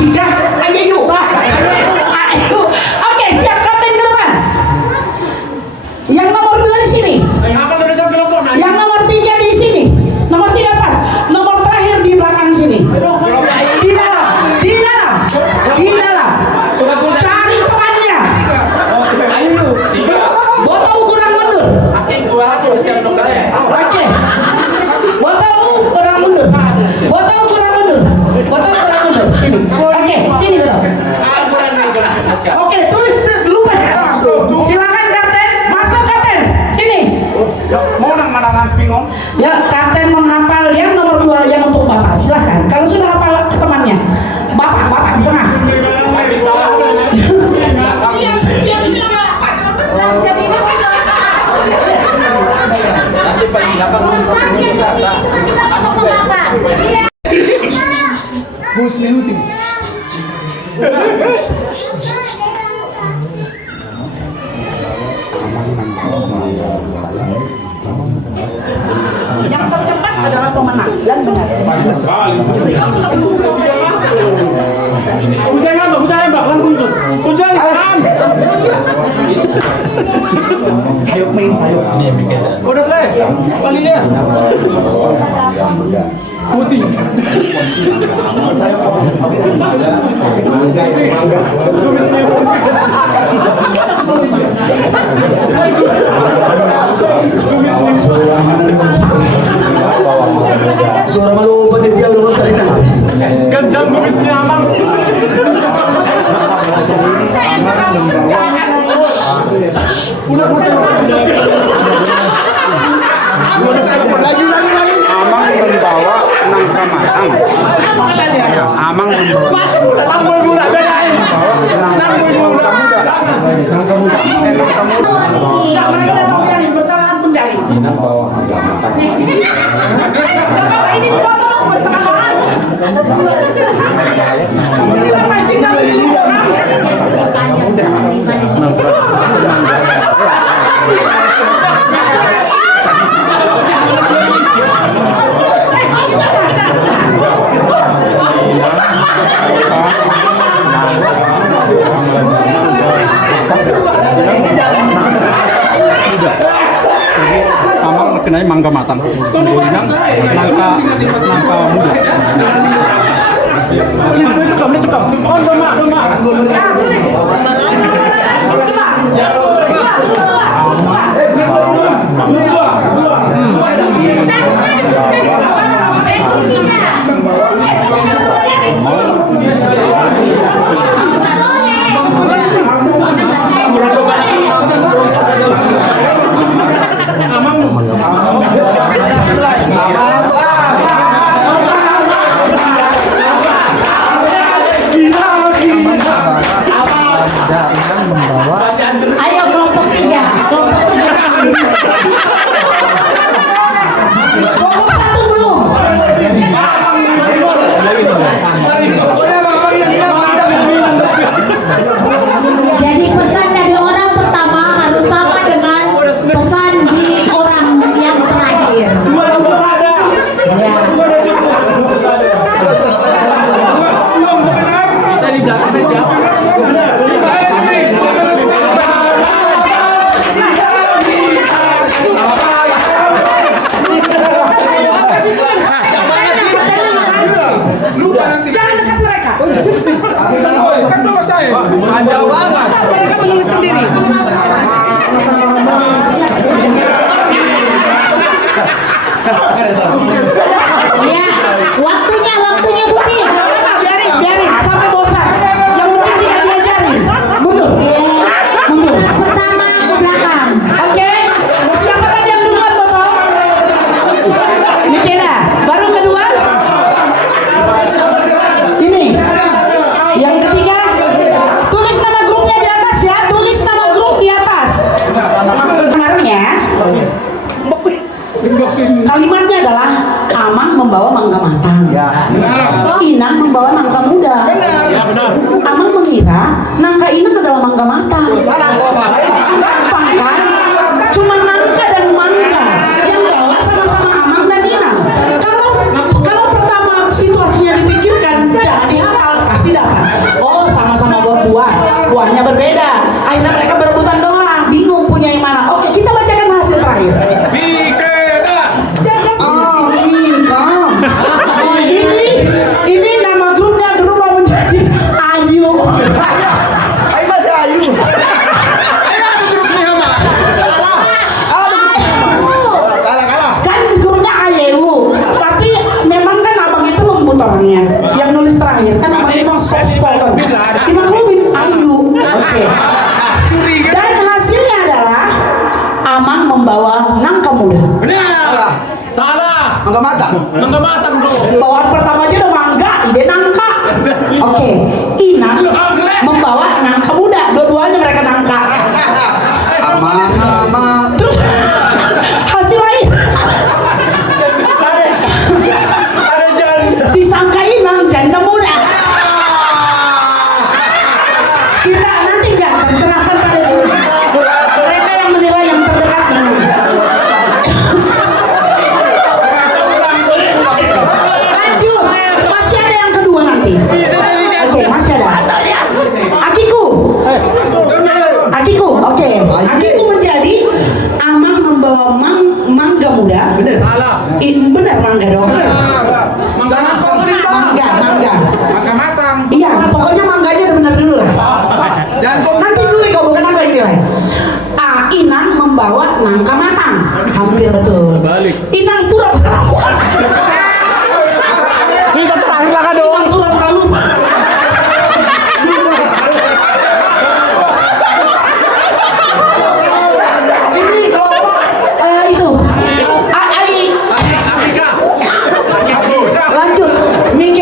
Akikah, ayo. Ayo. Oke, siap kapten ke depan. Yang nomor 2 di sini. Yang nomor 3 di sini. Nomor 3 pas. Nomor terakhir di belakang sini. Di dalam. Cari temannya. Botol kurang mundur. Oke. Botol kurang mundur. Sini. Oke, sini botol. Oke, tulis dulu Pak. Silakan kapten, masuk kapten. Sini. Mau nang mana bingung? Ya, kapten menghafal yang nomor 2 yang untuk Bapak. Silakan. Kalau sudah hafal ke temannya. Bapak di tengah. Bos minuti. Yang tercepat adalah pemenang dan benar. Hujan langsung tuh. Hujan. Sayuk main sayuk. Udah selesai. Balik dia. Putih. Suara malu panitia udah tadi dah. Ganjang tumisnya aman. Udah lagi. Amang membawa nangka matang. Amang membawa Amang kenai mangga matang. Kemudian nangka muda. Ini cekap. Oh, Ayo kelompok 3. Kelompok 1 belum. Jadi pesan dari orang pertama harus sama dengan pesan di orang yang terakhir. Ya. Jangan dekat mereka. Kan nama saya. Mereka menulis sendiri. Ya, waktunya Budi. Biarin sampai bosan. Yang penting tidak diajarin. Mundur. Pertama ke belakang. Oke. Siapa tadi yang duluan botol? Mikela. Baru kedua. Ini. Yang ketiga. Tulis nama grupnya di atas ya. Tulis nama grup di atas. Pengaruhnya. Kalimatnya adalah Amang membawa mangga matang. Inang membawa nangka muda. Amang mengira nangka Inang adalah mangga matang. Gampang kan? Cuma nangka dan mangga yang bawa sama-sama Amang dan Inang. Kalau pertama situasinya dipikirkan jangan dihafal, pasti dapat. Mangga matang. Bawaan pertama aja udah mangga, ide nangka. Oke, Inang membawa nangka muda, dua-duanya mereka nangka. Amang. Terus hasil lain disangka Inang janda muda. Kita nanti jangan serahkan pada mereka yang menilai yang terdekat mana. Lanjut, masih ada yang kedua nanti. Oke, masih ada. Akiku, oke. Akiku menjadi Amang membawa mangga muda. Bener. Bener mangga dong. Jangan kau Mangga. Mangga matang. Iya, pokoknya mangganya udah bener dulu lah. Jangan kau Nanti curi kau bukan apa yang nilai. Inang membawa nangka matang. Hampir betul. Inang pura-pura lupa. Bisa terakhir lah dong. Inang pura-pura lupa. Ini kalau itu. Lanjut. Mikir